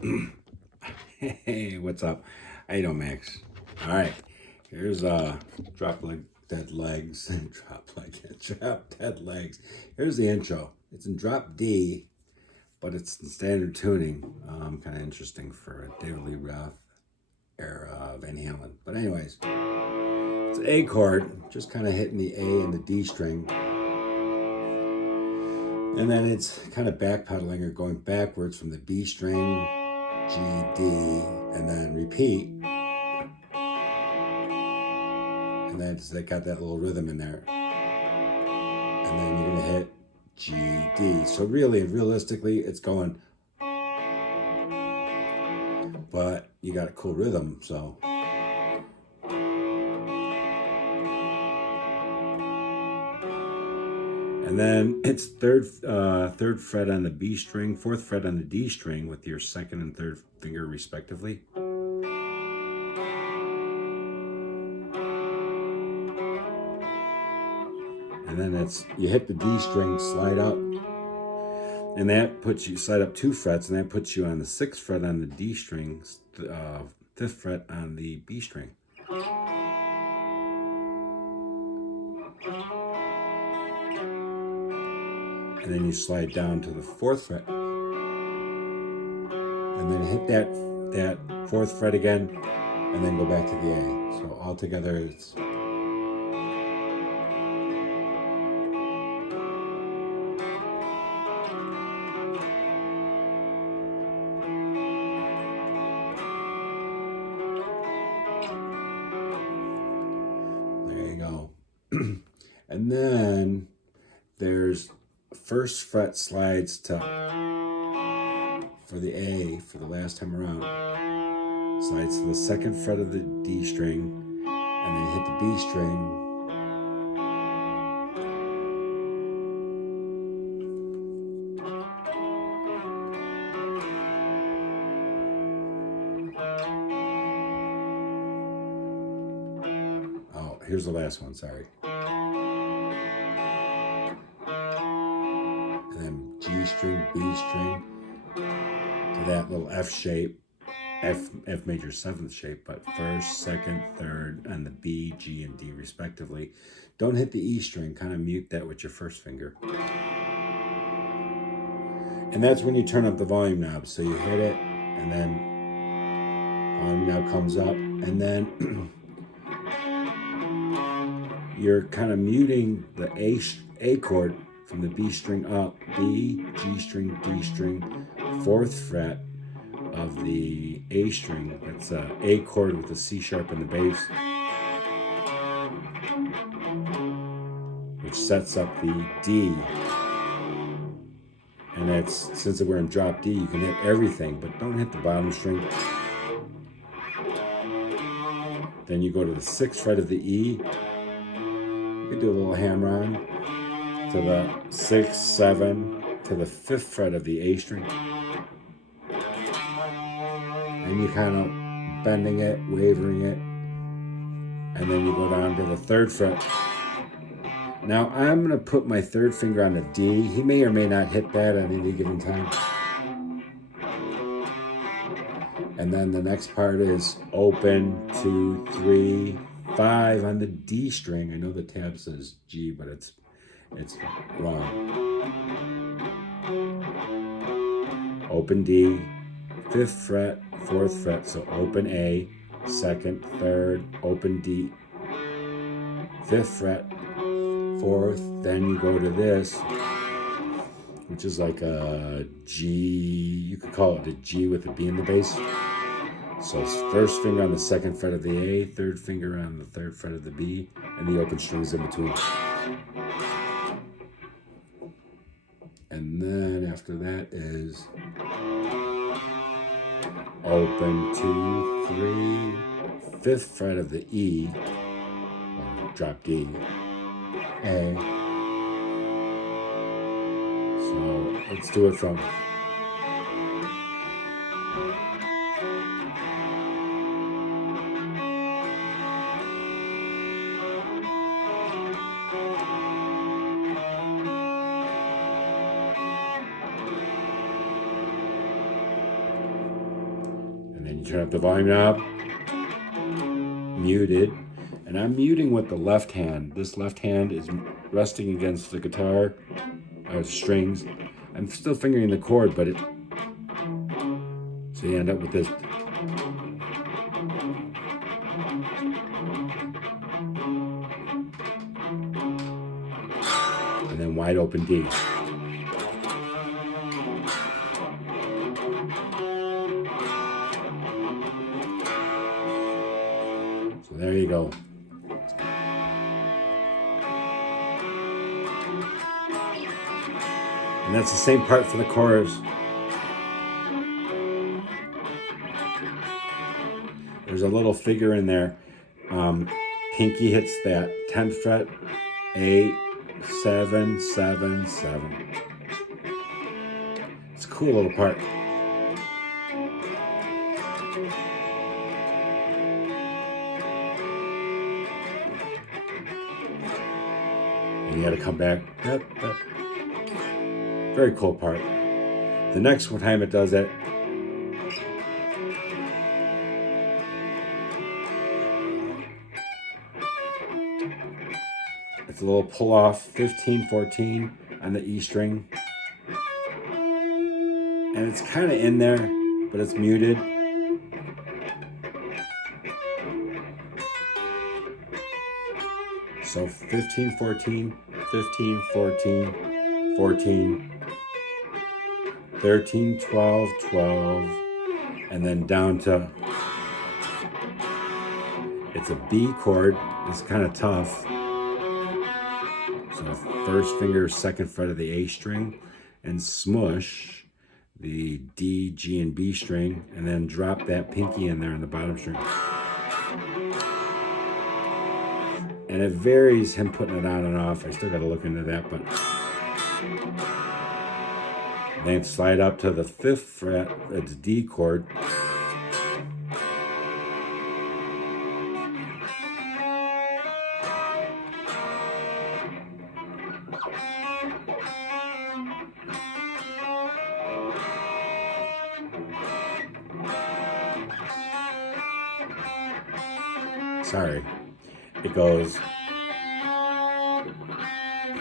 Hey, what's up? How you doing, Max? All right, here's drop leg dead legs drop dead legs. Here's the intro. It's in drop D, but it's in standard tuning. Kind of interesting for a David Lee Roth era Van Halen. But anyways, it's A chord, just kind of hitting the A and the D string, and then it's kind of backpedaling or going backwards from the B string, G, D, and then repeat. And then it's got that little rhythm in there. And then you're gonna hit G, D. So really, realistically, it's going, but you got a cool rhythm, so. And then it's third fret on the B string, fourth fret on the D string with your second and third finger respectively. And then it's, you hit the D string, slide up, and that puts you, slide up 2 frets, and that puts you on the 6th fret on the D string, 5th fret on the B string. And then you slide down to the 4th fret, and then hit that 4th fret again, and then go back to the A. So all together it's. There you go. And then there's first fret slides to, for the A, for the last time around, slides to the 2nd fret of the D string, and then hit the B string, oh, here's the last one, sorry. And then G string, B string, to that little F shape, F major 7th shape, but 1st, 2nd, 3rd, and the B, G, and D respectively. Don't hit the E string, kind of mute that with your first finger. And that's when you turn up the volume knob. So you hit it, and then volume knob comes up, and then you're kind of muting the A chord from the B string up, B, G string, D string, 4th fret of the A string. That's a A chord with the C sharp in the bass, which sets up the D. And that's, since we're in drop D, you can hit everything, but don't hit the bottom string. Then you go to the 6th fret of the E. You can do a little hammer on to the 6, 7, to the 5th fret of the A string. And you kind of bending it, wavering it. And then you go down to the 3rd fret. Now I'm going to put my 3rd finger on the D. He may or may not hit that at any given time. And then the next part is open, 2, 3, 5 on the D string. I know the tab says G, but it's wrong. Open D, 5th fret, 4th fret, so open A, 2nd, 3rd, open D, 5th fret, 4th, then you go to this, which is like a G, you could call it a G with a B in the bass. So first finger on the 2nd fret of the A, 3rd finger on the 3rd fret of the B, and the open strings in between. And then after that is open, 2, 3, 5th fret of the E, or drop D, A. So let's do it from. Then you turn up the volume knob, muted, and I'm muting with the left hand. This left hand is resting against the guitar strings. I'm still fingering the chord, but so you end up with this. And then wide open D. So there you go. And that's the same part for the chorus. There's a little figure in there. Pinky hits that 10th fret, 8, 7, 7, 7. It's a cool little part. And you got to come back. Very cool part. The next time it does it, it's a little pull off 15, 14 on the E string. And it's kind of in there, but it's muted. So 15, 14, 15, 14, 14, 13, 12, 12, and then down to, it's a B chord. It's kind of tough. So first finger, second fret of the A string, and smush the D, G, and B string, and then drop that pinky in there on the bottom string. And it varies, him putting it on and off. I still got to look into that, but then slide up to the 5th fret, it's D chord. Sorry. It goes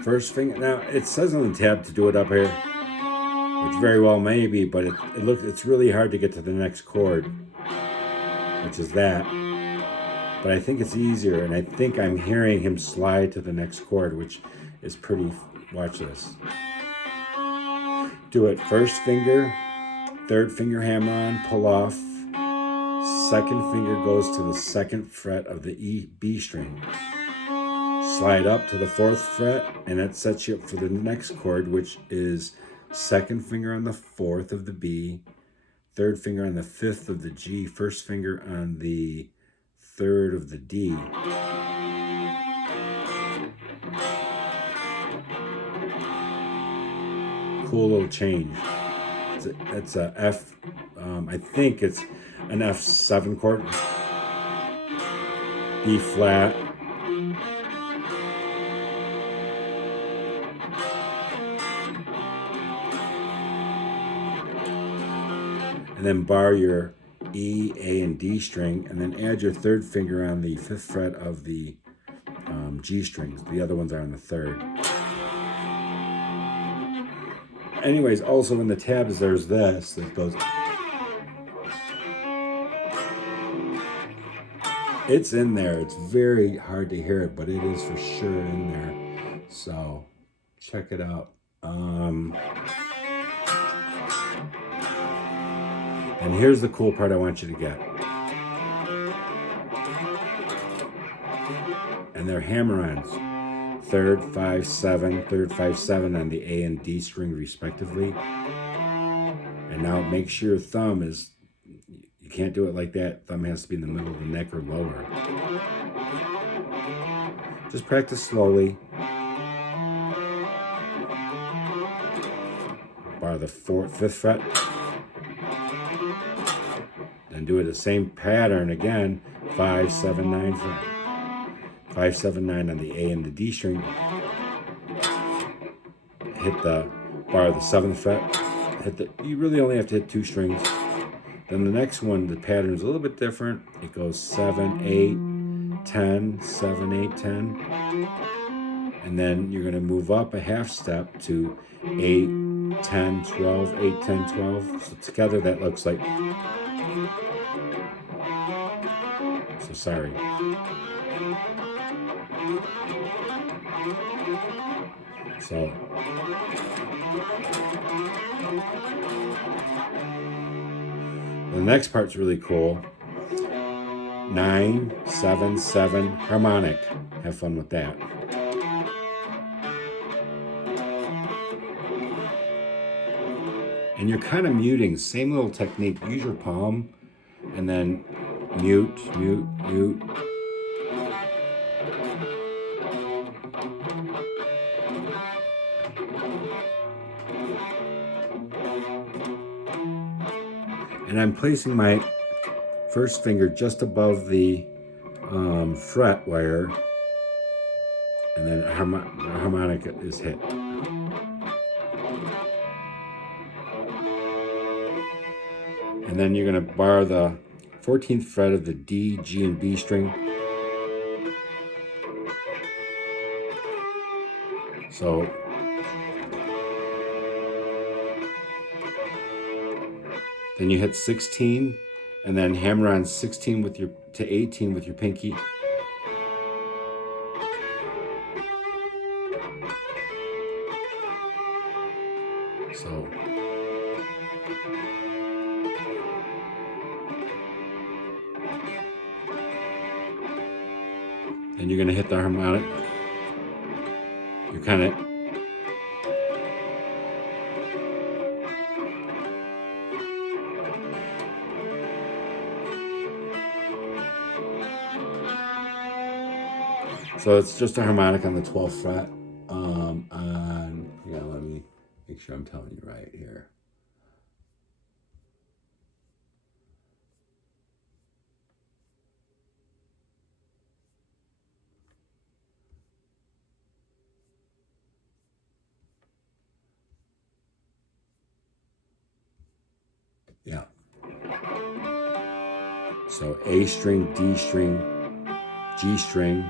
first finger. Now it says on the tab to do it up here, which very well may be, but it's really hard to get to the next chord, which is that. But I think it's easier, and I think I'm hearing him slide to the next chord, which is pretty. Watch this. Do it first finger, third finger hammer on, pull off. Second finger goes to the 2nd fret of the B string. Slide up to the 4th fret, and that sets you up for the next chord, which is 2nd finger on the 4th of the B, 3rd finger on the 5th of the G, 1st finger on the 3rd of the D. Cool little change. It's a F, I think it's an F7 chord, B flat, and then bar your E, A, and D string, and then add your 3rd finger on the 5th fret of the G strings. The other ones are on the 3rd. Anyways, also in the tabs, there's this that goes. It's in there. It's very hard to hear it, but it is for sure in there. So check it out. And here's the cool part I want you to get. And they're hammer-ons. 3rd, 5, 7, 3rd, 5, 7 on the A and D string respectively. And now make sure your thumb is, you can't do it like that. Thumb has to be in the middle of the neck or lower. Just practice slowly. Bar the 5th fret. Then do it the same pattern again. 5, 7, 9 fret. 5, 7, 9 on the A and the D string. Hit the bar of the 7th fret. You really only have to hit 2 strings. Then the next one, the pattern is a little bit different. It goes 7, 8, 10, 7, 8, 10. And then you're going to move up a half step to 8, 10, 12, 8, 10, 12. So together that looks like, so sorry. So the next part's really cool. 9, 7, 7 harmonic. Have fun with that. And you're kind of muting, same little technique. Use your palm and then mute, mute, mute. And I'm placing my first finger just above the fret wire, and then the harmonica is hit. And then you're going to bar the 14th fret of the D, G, and B string. So then you hit 16, and then hammer on 16 with your to 18 with your pinky. So and you're going to hit the harmonic. You're kind of so it's just a harmonic on the 12th fret. Let me make sure I'm telling you right here. Yeah. So A string, D string, G string,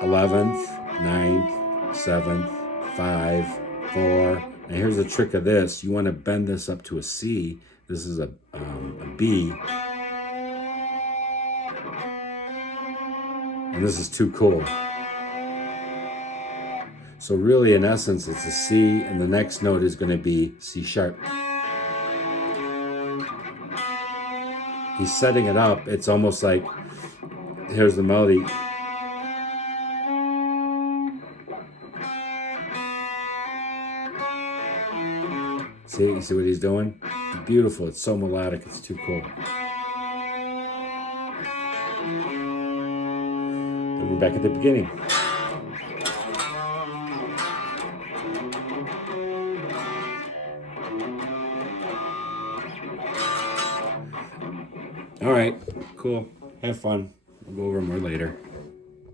11th, 9th, 7th, 5, 4. And here's the trick of this. You want to bend this up to a C. This is a B. And this is too cool. So really, in essence, it's a C, and the next note is going to be C sharp. He's setting it up. It's almost like, here's the melody. See, you see what he's doing? Beautiful. It's so melodic. It's too cool. Then we're back at the beginning. All right, cool. Have fun. We'll go over more later.